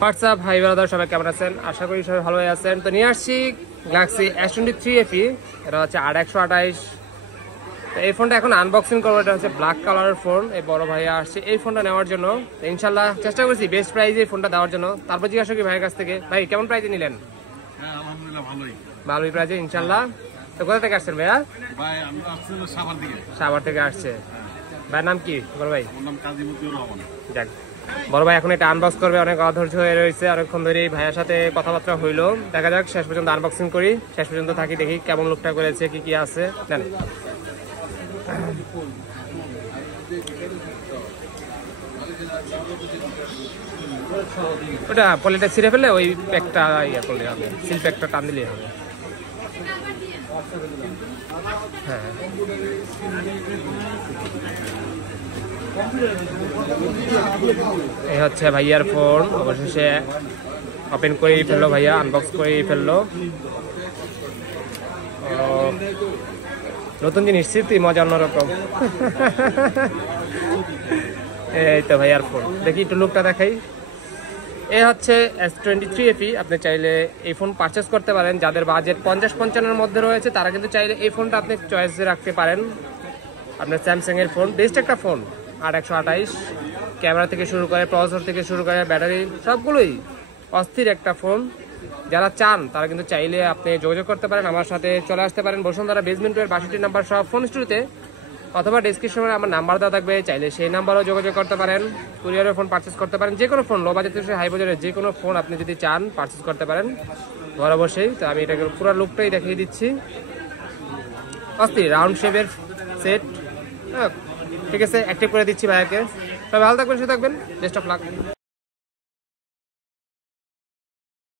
WhatsApp ভাই brother সবাই কেমন আছেন? আশা করি সবাই ভালো আছেন। তো নিয়ে আসছি গ্যালাক্সি S23 FE, এটা হচ্ছে 8128। তো এই ফোনটা এখন আনবক্সিং করবো। এটা হচ্ছে ব্ল্যাক কালারের ফোন। এই বড় ভাইয়া আসছে এই ফোনটা নেওয়ার জন্য। ইনশাল্লাহ চেষ্টা করছি বেস্ট প্রাইজে এই ফোনটা দেওয়ার জন্য। তারপর জিজ্ঞাসা করি ভাইয়ের কাছ থেকে, ভাই কেমন প্রাইজে নিলেন? আলহামদুলিল্লাহ ভালোই প্রাইজে ইনশাল্লাহ। তো কোথা থেকে আসছেন ভাইয়া? ভাই আমি আসছি সাভার থেকে। সাভার থেকে আসছে। ভাইয়ের নাম কি বড় ভাই? ওর নাম কাজী মতিউর রহমান। যাক, বড় ভাই এখন এটা আনবক্স করবে, অনেক অধৈর্য হয়ে রয়েছে। অনেকক্ষণ ধরে ভাইয়ের সাথে কথাবার্তা হইলো। দেখা যাক শেষ পর্যন্ত আনবক্সিং করি, শেষ পর্যন্ত থাকি, দেখি কেমন লুকটা করেছে, কি কি আছে। দেন ওটা পলিটা ছিঁড়ে ফেলে ওই প্যাকটা ইয়ে করলে হবে, সিল প্যাকটা টান দিলেই হবে। হ্যাঁ, এই হচ্ছে ভাইয়ার ফোন। অবশেষে ওপেন করেই ফেললো ভাইয়া, আনবক্স করেই ফেললো। নতুন জিনিস, স্মৃতি, মজা অন্যরকম। এই তো ভাইয়ার ফোন, দেখি একটু লুকটা দেখাই। এ হচ্ছে S23 FE। আপনি চাইলে এই ফোন পারচেস করতে পারেন। যাদের বাজেট 50-55 মধ্যে রয়েছে তারা কিন্তু চাইলে এই ফোনটা আপনি চয়েসে রাখতে পারেন। আপনার স্যামসাং এর ফোন, বেস্ট একটা ফোন। 8128, ক্যামেরা থেকে শুরু করে, প্রসেসর থেকে শুরু করে, ব্যাটারি সবগুলোই অস্থির একটা ফোন। যারা চান তারা কিন্তু চাইলে আপনি যোগাযোগ করতে পারেন, আমার সাথে চলে আসতে পারেন বসুন্ধরা বেসমেন্টের 62 নাম্বার সব ফোন স্টুডিওতে, অথবা ডিসক্রিপশনে আমার নাম্বার দেওয়া থাকবে, চাইলে সেই নাম্বারও যোগাযোগ করতে পারেন। কুরিয়ারের ফোন পারচেস করতে পারেন, যে কোনো ফোন, লো বাজেট থেকে হাই বাজেটের যে কোনো ফোন আপনি যদি চান পারচেস করতে পারেন ঘরে বসেই। তো আমি এটাকে পুরো লুকটাই দেখিয়ে দিচ্ছি। অস্থির রাউন্ড শেপের সেট। হ্যাঁ ঠিক আছে, অ্যাক্টিভ করে দিচ্ছি ভাইয়াকে। সবাই ভালো থাকবেন, সুস্থ থাকবেন, বেস্ট অফ লাক।